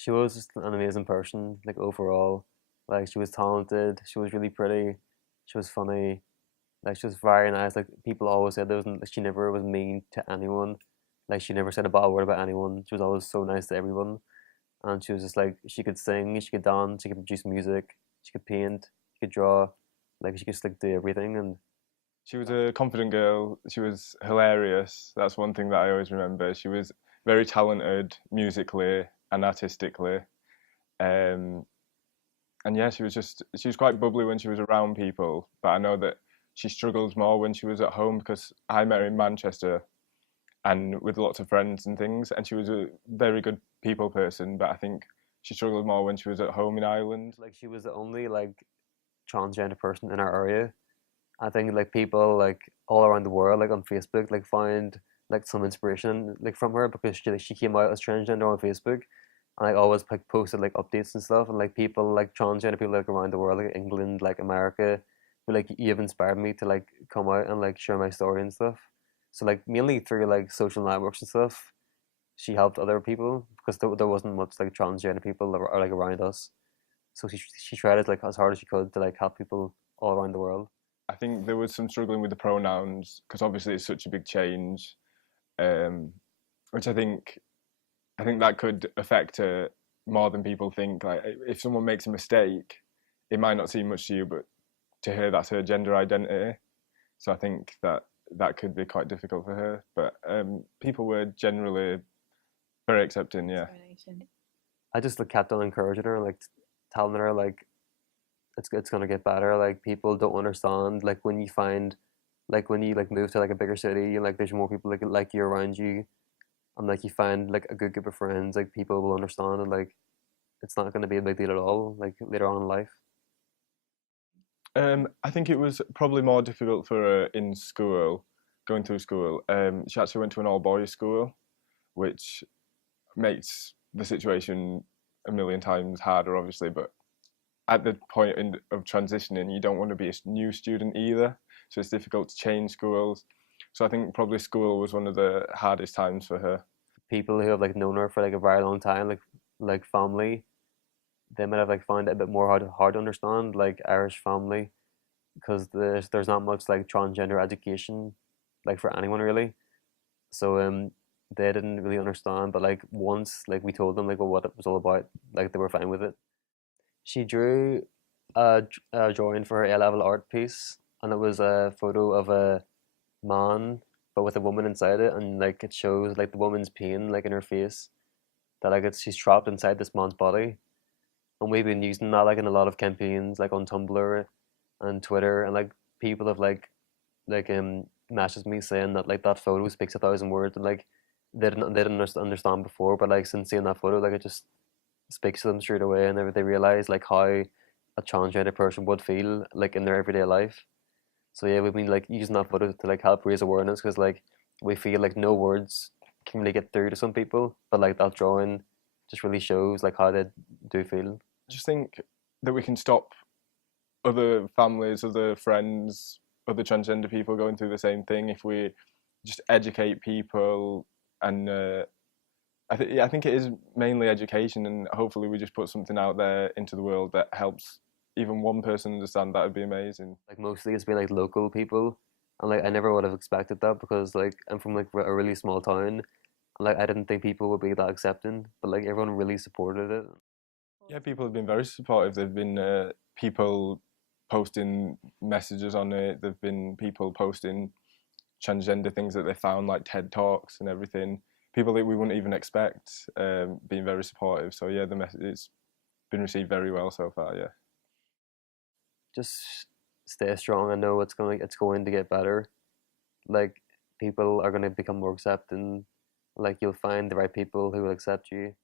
She was just an amazing person, like overall. Like she was talented, she was really pretty, she was funny, like she was very nice. Like people always said there wasn't she never was mean to anyone. Like she never said a bad word about anyone. She was always so nice to everyone. And she was just like she could sing, she could dance, she could produce music, she could paint, she could draw, like she could just like do everything and She was a confident girl. She was hilarious. That's one thing that I always remember. She was very talented musically and artistically. Um, and yeah, she was quite bubbly when she was around people. But I know that she struggles more when she was at home because I met her in Manchester and with lots of friends and things. And she was a very good people person. But I think she struggled more when she was at home in Ireland. like she was the only like transgender person in our area. I think like people like all around the world, like on Facebook, like find like some inspiration like from her because she came out as transgender on Facebook, and like always like posted like updates and stuff, and like people like transgender people like around the world, like England, like America, who like you've inspired me to like come out and like share my story and stuff. So like mainly through like social networks and stuff, she helped other people because there wasn't much like transgender people like around us. So she tried as like as hard as she could to like help people all around the world. I think there was some struggling with the pronouns because obviously it's such a big change, um, which I think that could affect her more than people think. Like if someone makes a mistake, it might not seem much to you, but to her that's her gender identity. So I think that could be quite difficult for her. But people were generally very accepting. Yeah. I just like kept on encouraging her, like telling her like it's gonna get better. Like people don't understand. Like when you find, like when you like move to like a bigger city, and like there's more people like you around you, and like you find like a good group of friends, like people will understand, and like it's not gonna be a big deal at all. Like later on in life. I think it was probably more difficult for her in school, going through school. She actually went to an all boys school, which makes the situation a million times harder, obviously. But at the point of transitioning, you don't want to be a new student either, so it's difficult to change schools. So I think probably school was one of the hardest times for her. People who have like known her for like a very long time, like family, they might have like found it a bit more hard to understand, like Irish family, because there's not much like transgender education, like for anyone really. So they didn't really understand, but like once like we told them like what it was all about, like they were fine with it. She drew a drawing for her A-level art piece, and it was a photo of a man but with a woman inside it, and like it shows like the woman's pain like in her face, that like she's trapped inside this man's body. And we've been using that like in a lot of campaigns like on Tumblr and Twitter, and like people have like messaged me saying that like that photo speaks a thousand words, and like they didn't understand before, but like since seeing that photo, like it just speaks to them straight away, and they realize like how a transgender person would feel like in their everyday life. So yeah, we've been like using that photo to like help raise awareness, because like we feel like no words can really get through to some people, but like that drawing just really shows like how they do feel. I just think that we can stop other families, other friends, other transgender people going through the same thing if we just educate people. And I think it is mainly education, and hopefully we just put something out there into the world that helps even one person understand. That would be amazing. Like mostly it's been like local people, and like I never would have expected that, because like I'm from like a really small town, and like I didn't think people would be that accepting, but like everyone really supported it. Yeah, people have been very supportive. There've been people posting messages on it. There've been people posting transgender things that they found, like TED Talks and everything. People that we wouldn't even expect being very supportive. So yeah, the message it's been received very well so far. Yeah. Just stay strong and know it's going to get better. Like people are going to become more accepting. Like you'll find the right people who will accept you.